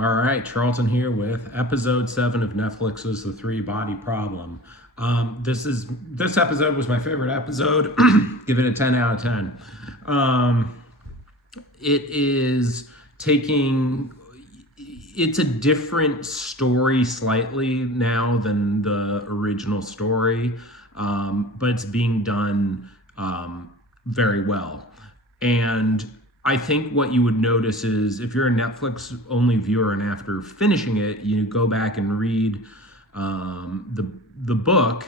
All right, Charlton here with episode 7 of Netflix's The Three Body Problem. This episode was my favorite episode. Give it a 10 out of 10. It is taking it's a different story slightly now than the original story, but it's being done very well. And I think what you would notice is if you're a Netflix only viewer and after finishing it, you go back and read the book,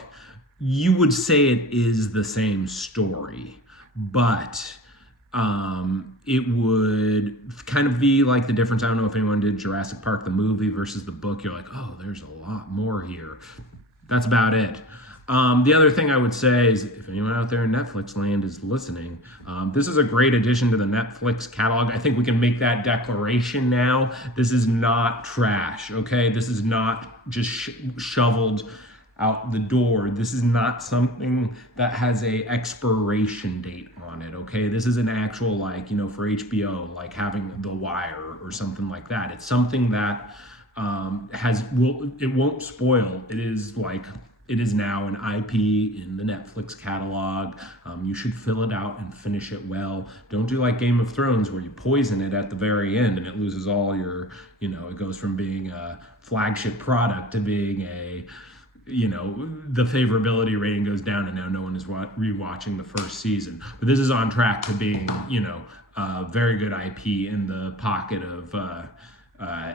you would say it is the same story, but it would kind of be like the difference. I don't know if anyone did Jurassic Park, the movie versus the book. You're like, oh, there's a lot more here. That's about it. The other thing I would say is if anyone out there in Netflix land is listening, this is a great addition to the Netflix catalog. I think we can make that declaration now. This is not trash, okay? This is not just shoveled out the door. This is not something that has a expiration date on it, okay? This is an actual, like, for HBO, like having The Wire or something like that. It's something that it won't spoil. It is now an IP in the Netflix catalog. You should fill it out and finish it well. Don't do like Game of Thrones where you poison it at the very end and it loses all your, it goes from being a flagship product to being the favorability rating goes down and now no one is rewatching the first season. But this is on track to being, a very good IP in the pocket of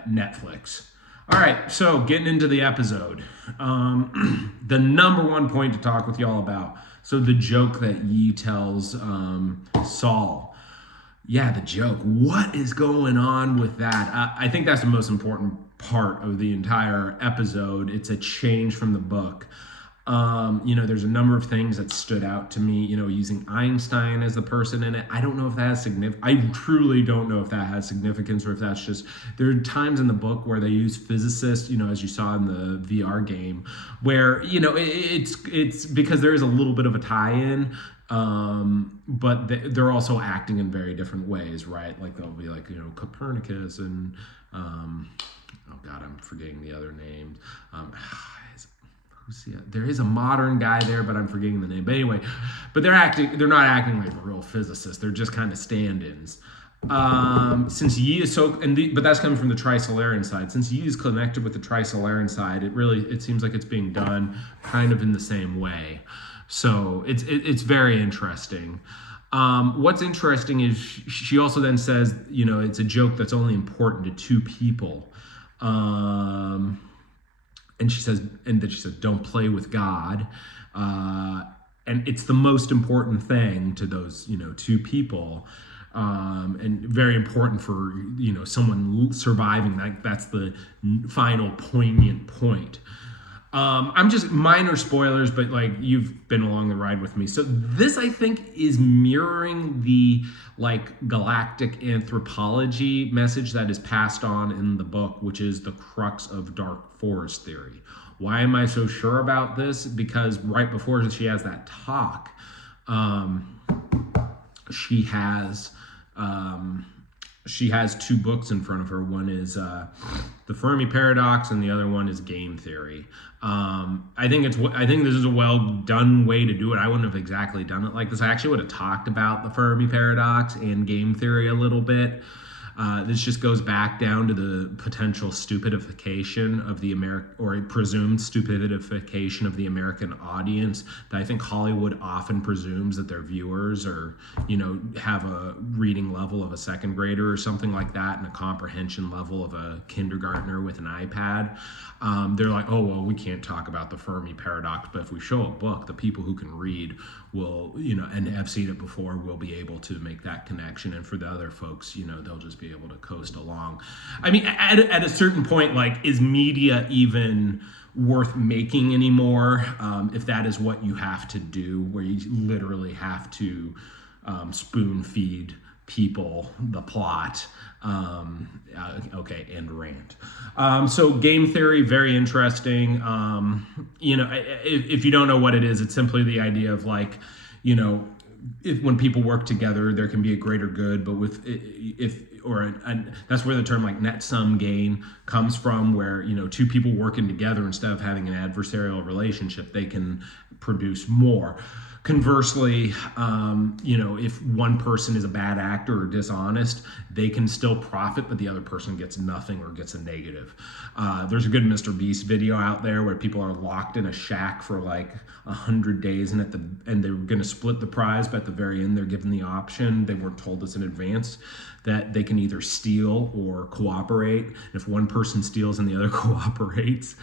Netflix. All right, so getting into the episode. The number one point to talk with y'all about. So the joke that Yi tells Saul. Yeah, the joke. What is going on with that? I think that's the most important part of the entire episode. It's a change from the book. There's a number of things that stood out to me, using Einstein as the person in it. I don't know if that has significance. I truly don't know if that has significance or if that's just, there are times in the book where they use physicists, as you saw in the VR game, where, it's because there is a little bit of a tie-in, but they're also acting in very different ways, right? Like they'll be like, Copernicus and, oh God, I'm forgetting the other names. There is a modern guy there, but I'm forgetting the name. But anyway, they're not acting like real physicists. They're just kind of stand-ins. Since Yi is but that's coming from the Trisolarian side. Since Yi is connected with the Trisolarian side, it seems like it's being done kind of in the same way. So it's very interesting. What's interesting is she also then says, it's a joke that's only important to two people. And she says, don't play with God. And it's the most important thing to those, two people. And very important for, someone surviving. That's the final poignant point. I'm just minor spoilers, but you've been along the ride with me. So this, I think, is mirroring the galactic anthropology message that is passed on in the book, which is the crux of Dark Forest theory. Why am I so sure about this? Because right before she has that talk, she has two books in front of her. One is the Fermi Paradox, and the other one is game theory. I think this is a well done way to do it. I wouldn't have exactly done it like this. I actually would have talked about the Fermi Paradox and game theory a little bit. This just goes back down to the potential stupidification of the or presumed stupidification of the American audience that I think Hollywood often presumes that their viewers are, have a reading level of a second grader or something like that and a comprehension level of a kindergartner with an iPad. They're like, oh, well, we can't talk about the Fermi Paradox, but if we show a book, the people who can read will, and have seen it before, will be able to make that connection. And for the other folks, they'll just be able to coast along. I mean, at a certain point, is media even worth making anymore? If that is what you have to do, where you literally have to spoon feed people the plot. And rant. So game theory, very interesting. If you don't know what it is, it's simply the idea of when people work together, there can be a greater good. But if that's where the term like net sum gain comes from, where, you know, two people working together, instead of having an adversarial relationship, they can produce more. Conversely, you know, if one person is a bad actor or dishonest, they can still profit, but the other person gets nothing or gets a negative. There's a good Mr. Beast video out there where people are locked in a shack for like 100 days, and they're going to split the prize, but at the very end, they're given the option. They weren't told this in advance, that they can either steal or cooperate. If one person steals and the other cooperates,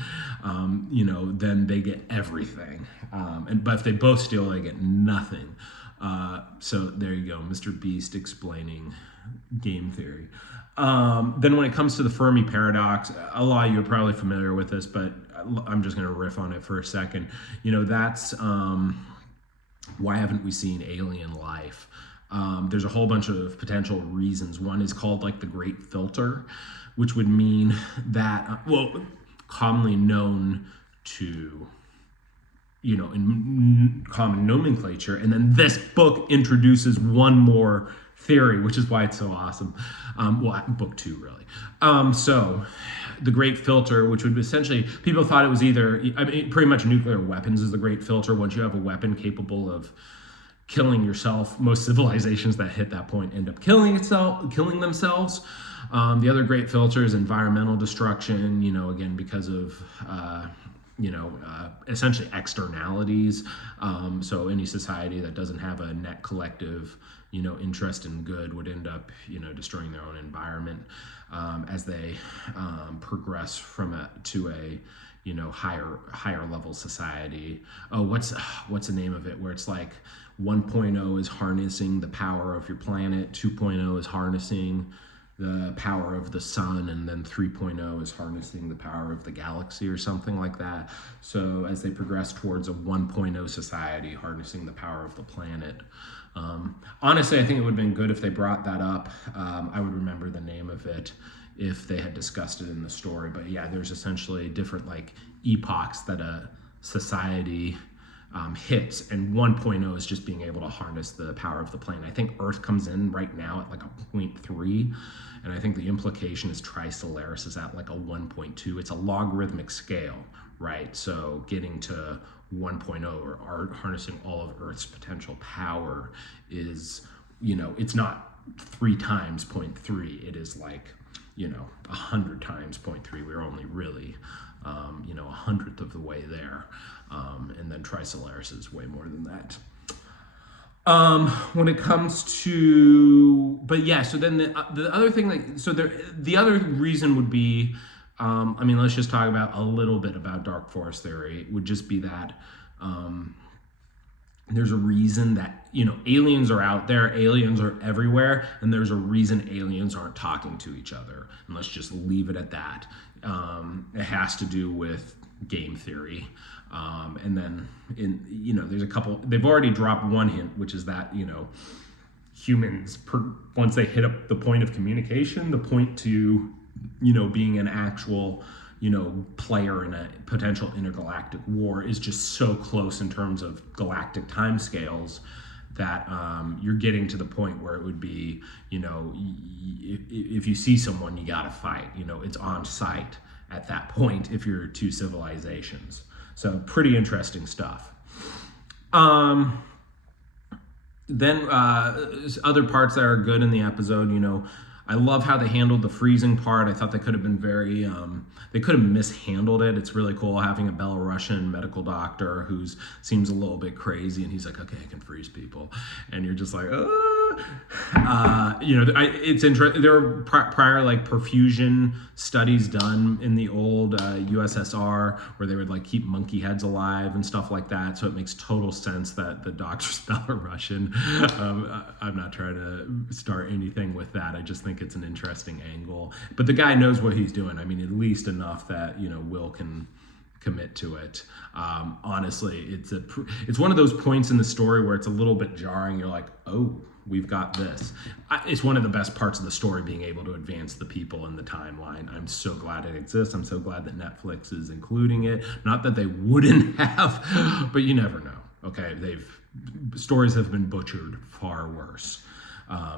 you know, then they get everything. But if they both steal, they get nothing. So there you go, Mr. Beast explaining game theory. Then when it comes to the Fermi paradox, a lot of you are probably familiar with this, but I'm just going to riff on it for a second. You know, that's why haven't we seen alien life? There's a whole bunch of potential reasons. One is called like the Great Filter, which would mean that, commonly known to, you know, in common nomenclature. And then this book introduces one more theory, which is why it's so awesome. Book 2, really. So the Great Filter, which would essentially, people thought it was either, I mean, pretty much nuclear weapons is the Great Filter. Once you have a weapon capable of killing yourself, most civilizations that hit that point end up killing themselves. The other Great Filter is environmental destruction, you know, again, because of, essentially externalities. So any society that doesn't have a net collective, you know, interest in good would end up, you know, destroying their own environment as they progress to a, you know, higher level society. Oh, what's the name of it? Where it's like 1.0 is harnessing the power of your planet, 2.0 is harnessing the power of the sun, and then 3.0 is harnessing the power of the galaxy or something like that. So as they progress towards a 1.0 society, harnessing the power of the planet. Honestly, I think it would have been good if they brought that up. I would remember the name of it if they had discussed it in the story. But yeah, there's essentially different like epochs that a society hits, and 1.0 is just being able to harness the power of the planet. I think Earth comes in right now at like a 0.3, and I think the implication is Tri-Solaris is at like a 1.2. It's a logarithmic scale, right? So getting to 1.0 or harnessing all of Earth's potential power is, you know, it's not 3 times 0.3. It is like, you know, 100 times 0.3. We're only really, you know, 100th of the way there. And then Tri-Solaris is way more than that. When it comes to, but yeah, so then the other thing, the other reason would be, I mean, let's just talk about a little bit about Dark Forest theory. It would just be that there's a reason that, you know, aliens are out there, aliens are everywhere, and there's a reason aliens aren't talking to each other. And let's just leave it at that. It has to do with game theory. And then, you know, there's a couple, they've already dropped one hint, which is that, you know, humans, once they hit up the point of communication, the point to, you know, being an actual, you know, player in a potential intergalactic war is just so close in terms of galactic timescales that you're getting to the point where it would be, you know, if you see someone, you gotta fight. You know, it's on site at that point if you're two civilizations. So pretty interesting stuff. Then other parts that are good in the episode, you know, I love how they handled the freezing part. I thought they could have been very, they could have mishandled it. It's really cool having a Belarusian medical doctor who seems a little bit crazy, and he's like, okay, I can freeze people. And you're just like, you know, it's interesting. There were prior like perfusion studies done in the old USSR where they would like keep monkey heads alive and stuff like that. So it makes total sense that the doctor's Belarusian. I'm not trying to start anything with that. I just think it's an interesting angle. But the guy knows what he's doing. I mean, at least enough that, you know, Will can commit to it. Honestly, it's one of those points in the story where it's a little bit jarring. You're like, oh, we've got this. It's one of the best parts of the story, being able to advance the people in the timeline. I'm so glad it exists. I'm so glad that Netflix is including it. Not that they wouldn't have, but you never know. Okay, stories have been butchered far worse.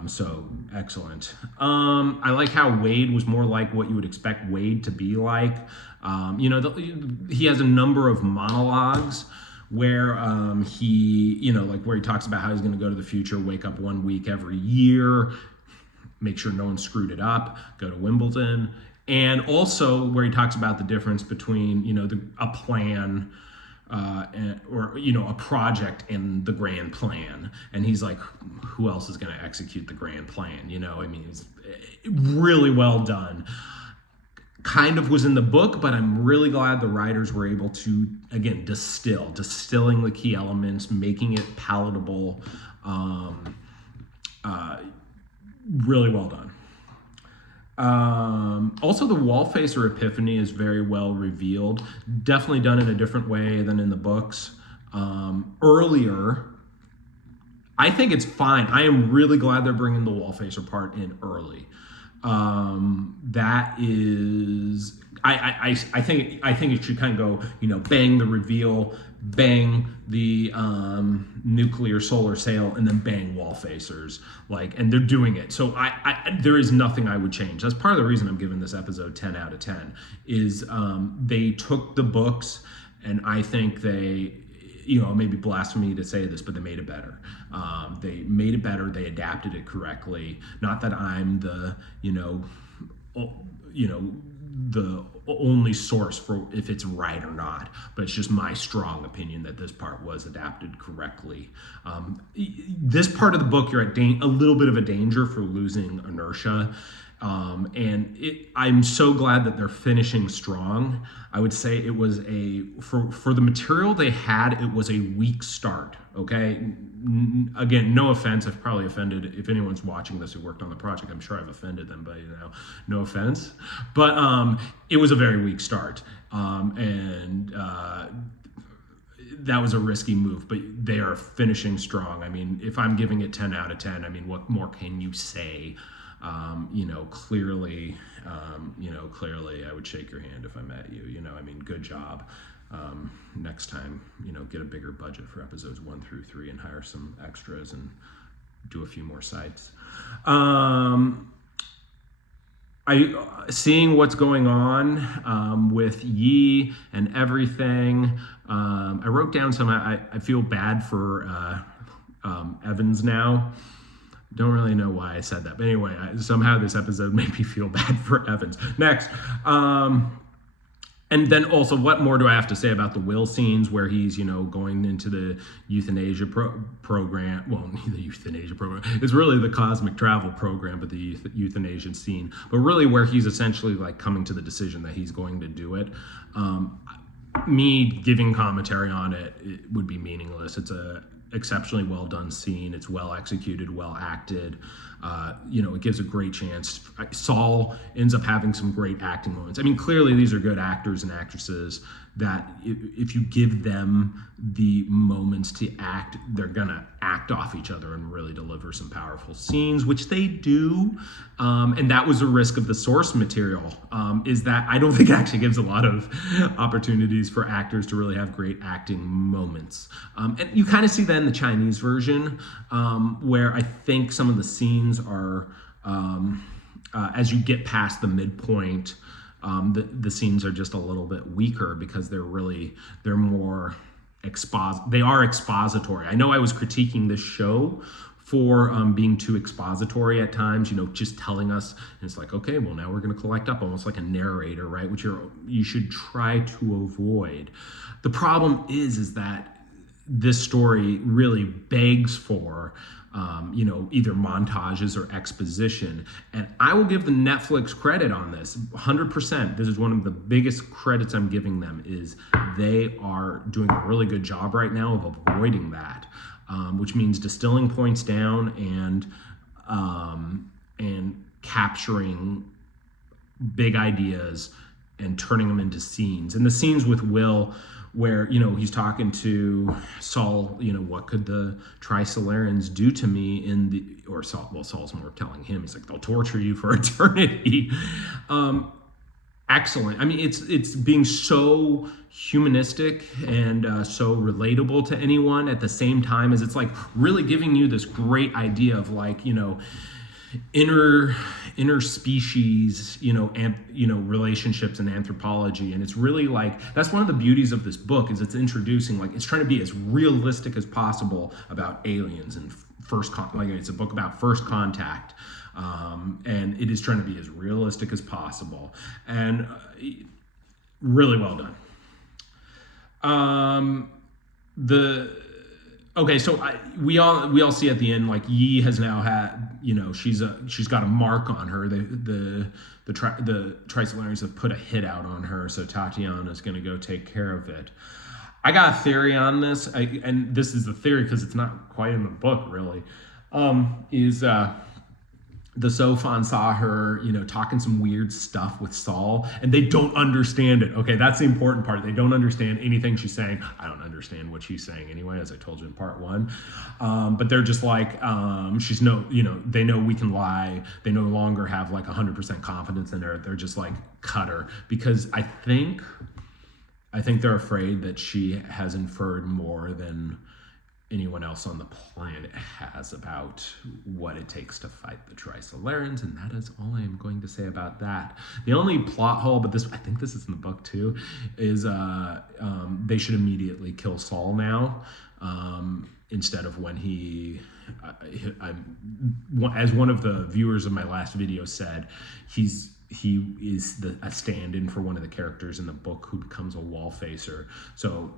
So excellent. I like how Wade was more like what you would expect Wade to be like. He has a number of monologues where where he talks about how he's going to go to the future, wake up 1 week every year, make sure no one screwed it up, go to Wimbledon, and also where he talks about the difference between a plan a project and the grand plan. And he's like, who else is going to execute the grand plan? It's really well done. Kind of was in the book, but I'm really glad the writers were able to, again, distilling the key elements, making it palatable. Really well done. Also, the Wallfacer epiphany is very well revealed. Definitely done in a different way than in the books. Earlier, I think it's fine. I am really glad they're bringing the Wallfacer part in early. That is, I think it should kind of go, bang the reveal, bang the nuclear solar sail, and then bang Wallfacers, and they're doing it. So there is nothing I would change. That's part of the reason I'm giving this episode 10 out of 10 is they took the books, and I think they, maybe blasphemy to say this, but they made it better. They made it better. They adapted it correctly. Not that I'm the only source for if it's right or not, but it's just my strong opinion that this part was adapted correctly. This part of the book, you're at a little bit of a danger for losing inertia. I'm so glad that they're finishing strong. I would say it was for the material they had, it was a weak start. Okay. Again, no offense. I've probably offended, if anyone's watching this who worked on the project, I'm sure I've offended them, but no offense. But it was a very weak start. That was a risky move, but they are finishing strong. I mean, if I'm giving it 10 out of 10, I mean, what more can you say? Clearly I would shake your hand if I met you, good job. Next time, get a bigger budget for episodes 1 through 3 and hire some extras and do a few more sites. Seeing what's going on with Yi and everything. I wrote down some, I feel bad for Evans now. Don't really know why I said that. But anyway, somehow this episode made me feel bad for Evans. Next. And then also, what more do I have to say about the Will scenes where he's, going into the euthanasia program? Well, the euthanasia program. It's really the cosmic travel program, but the euthanasia scene. But really where he's essentially coming to the decision that he's going to do it. Me giving commentary on it would be meaningless. It's a exceptionally well done scene. It's well executed, well acted. It gives a great chance. Saul ends up having some great acting moments. I mean, clearly these are good actors and actresses that if you give them the moments to act, they're gonna act off each other and really deliver some powerful scenes, which they do. And that was a risk of the source material, is that I don't think it actually gives a lot of opportunities for actors to really have great acting moments. And you kind of see that in the Chinese version, where I think some of the scenes are, as you get past the midpoint, the scenes are just a little bit weaker because they're more they are expository. I know I was critiquing this show for being too expository at times, just telling us, and it's like, okay, well, now we're going to collect up almost like a narrator, right? Which you should try to avoid. The problem is that this story really begs for either montages or exposition. And I will give the Netflix credit on this, 100%. This is one of the biggest credits I'm giving them, is they are doing a really good job right now of avoiding that, which means distilling points down and capturing big ideas and turning them into scenes. And the scenes with Will, where he's talking to Saul, what could the Trisolarans do to me Saul's more telling him, he's like, they'll torture you for eternity. excellent. I mean, it's being so humanistic and so relatable to anyone at the same time as it's like really giving you this great idea of like, you know, inner species, relationships and anthropology. And it's really like, that's one of the beauties of this book, is it's introducing, like, it's trying to be as realistic as possible about aliens and like, it's a book about first contact. And it is trying to be as realistic as possible, and really well done. We all see at the end, like, Yi has now had, she's got a mark on her. The Trisolarians have put a hit out on her, so Tatiana's going to go take care of it. I got a theory on this, and this is the theory because it's not quite in the book really. The Sophon saw her, talking some weird stuff with Saul, and they don't understand it. Okay, that's the important part. They don't understand anything she's saying. I don't understand what she's saying anyway, as I told you in part 1. But they're just like, they know we can lie. They no longer have like 100% confidence in her. They're just like, cut her. Because I think they're afraid that she has inferred more than anyone else on the planet has about what it takes to fight the Trisolarans, and that is all I am going to say about that. The only plot hole, but I think this is in the book too, is they should immediately kill Saul now, instead of when as one of the viewers of my last video said, he is a stand-in for one of the characters in the book who becomes a wall facer. So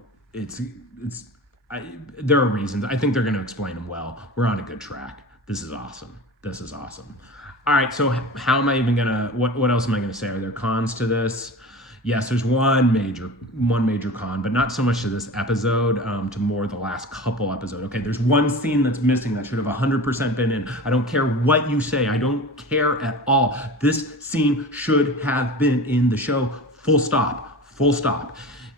there are reasons. I think they're going to explain them well. We're on a good track. This is awesome. All right, so how am I even going to, what else am I going to say? Are there cons to this? Yes, there's one major con, but not so much to this episode, to more the last couple episodes. Okay, there's one scene that's missing that should have 100% been in. I don't care what you say. I don't care at all. This scene should have been in the show. Full stop.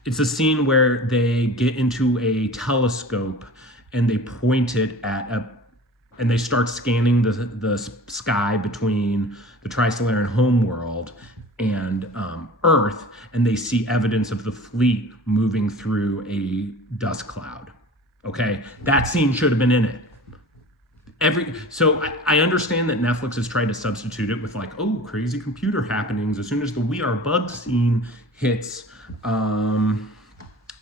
It's a scene where they get into a telescope and they point it and they start scanning the sky between the Trisolarian homeworld and Earth, and they see evidence of the fleet moving through a dust cloud. Okay, that scene should have been in it. So I understand that Netflix has tried to substitute it with like, oh, crazy computer happenings. As soon as the We Are Bugs scene hits,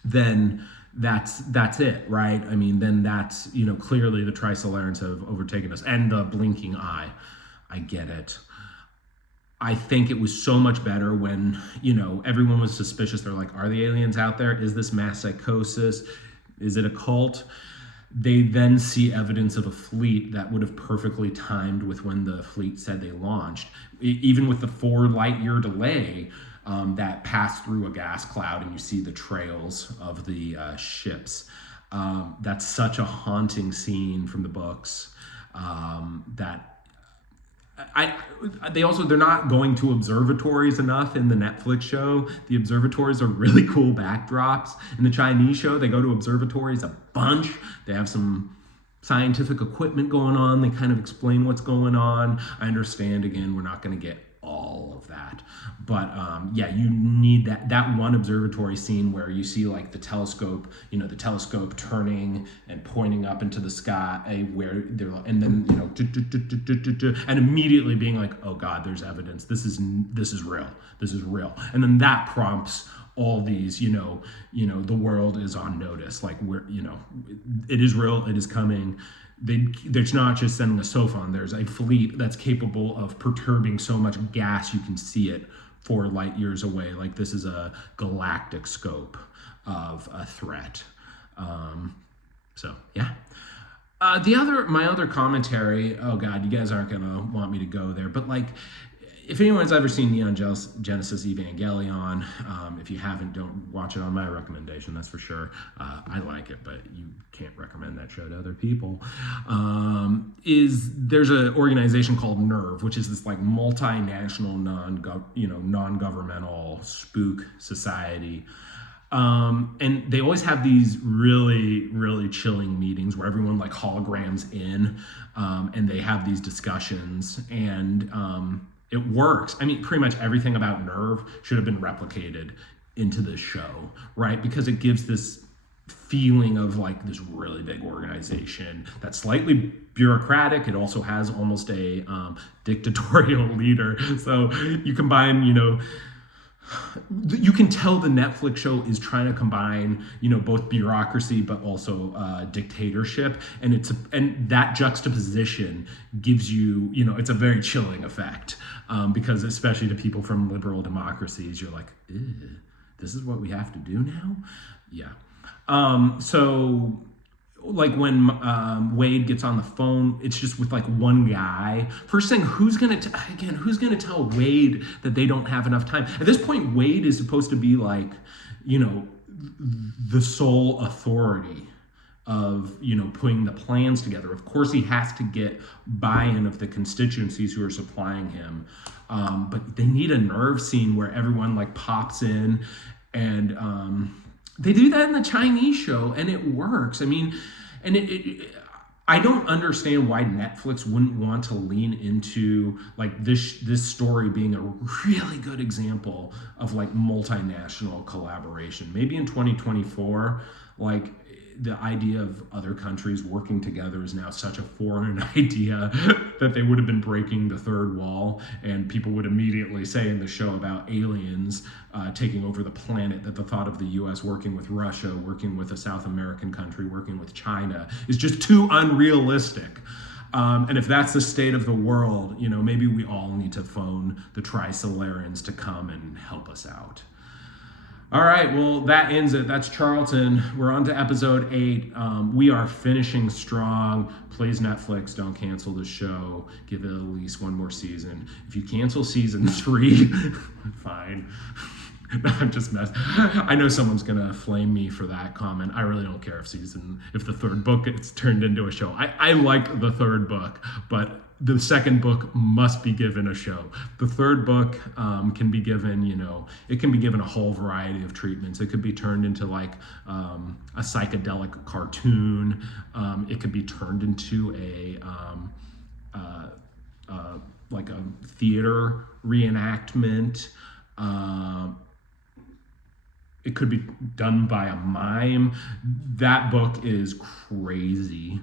then that's it, right? I mean, then that's, clearly the Trisolarans have overtaken us, and the blinking eye. I get it. I think it was so much better when, everyone was suspicious. They're like, are the aliens out there? Is this mass psychosis? Is it a cult? They then see evidence of a fleet that would have perfectly timed with when the fleet said they launched. Even with the 4 light-year delay, that passed through a gas cloud, and you see the trails of the ships. That's such a haunting scene from the books, that they're not going to observatories enough in the Netflix show. The observatories are really cool backdrops. In the Chinese show, they go to observatories a bunch. They have some scientific equipment going on. They kind of explain what's going on. I understand, again, we're not going to get all of that, but you need that one observatory scene where you see like the telescope turning and pointing up into the sky, where they're, and then and immediately being like, oh God, there's evidence. This is real, and then that prompts all these, the world is on notice. Like, it is real. It is coming. There's not just sending a Sophon. There's a fleet that's capable of perturbing so much gas you can see it 4 light years away. Like, this is a galactic scope of a threat. My other commentary. Oh God, you guys aren't gonna want me to go there, but like, if anyone's ever seen Neon Genesis Evangelion, if you haven't, don't watch it on my recommendation, that's for sure. I like it, but you can't recommend that show to other people. There's an organization called NERV, which is this like multinational non-governmental spook society. And they always have these really, really chilling meetings where everyone like holograms in, and they have these discussions, and It works. I mean, pretty much everything about Nerve should have been replicated into this show, right? Because it gives this feeling of like this really big organization that's slightly bureaucratic. It also has almost a dictatorial leader. So you combine, you can tell the Netflix show is trying to combine, both bureaucracy but also dictatorship, and that juxtaposition gives you, it's a very chilling effect, because especially to people from liberal democracies, you're like, ew, this is what we have to do now, yeah. So like when Wade gets on the phone, it's just with like one guy. First thing, who's gonna tell Wade that they don't have enough time? At this point, Wade is supposed to be like, the sole authority of putting the plans together. Of course, he has to get buy-in of the constituencies who are supplying him, but they need a Nerve scene where everyone like pops in, and they do that in the Chinese show, and it works. I mean, and I don't understand why Netflix wouldn't want to lean into like this story being a really good example of like multinational collaboration. Maybe in 2024, like the idea of other countries working together is now such a foreign idea that they would have been breaking the third wall, and people would immediately say in the show about aliens taking over the planet that the thought of the US working with Russia, working with a South American country, working with China is just too unrealistic. And if that's the state of the world, maybe we all need to phone the Trisolarans to come and help us out. All right, well, that ends it. That's Charlton. We're on to episode 8. We are finishing strong. Please, Netflix, don't cancel the show. Give it at least one more season. If you cancel season 3, fine. I'm just messing. I know someone's gonna flame me for that comment. I really don't care if the third book gets turned into a show. I like the third book, but the second book must be given a show. The third book can be given, it can be given a whole variety of treatments. It could be turned into like a psychedelic cartoon. It could be turned into like a theater reenactment. It could be done by a mime. That book is crazy.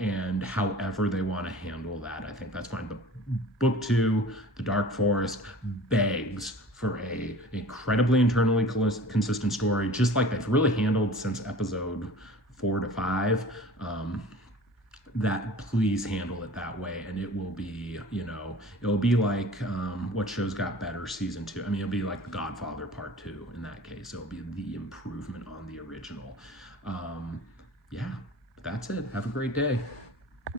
And however they want to handle that, I think that's fine. But book 2, The Dark Forest, begs for a incredibly internally consistent story, just like they've really handled since episode 4 to 5. That please handle it that way, and it will be, it'll be like What Shows Got Better season 2. I mean, it'll be like The Godfather Part 2 in that case. It'll be the improvement on the original. Yeah, that's it. Have a great day.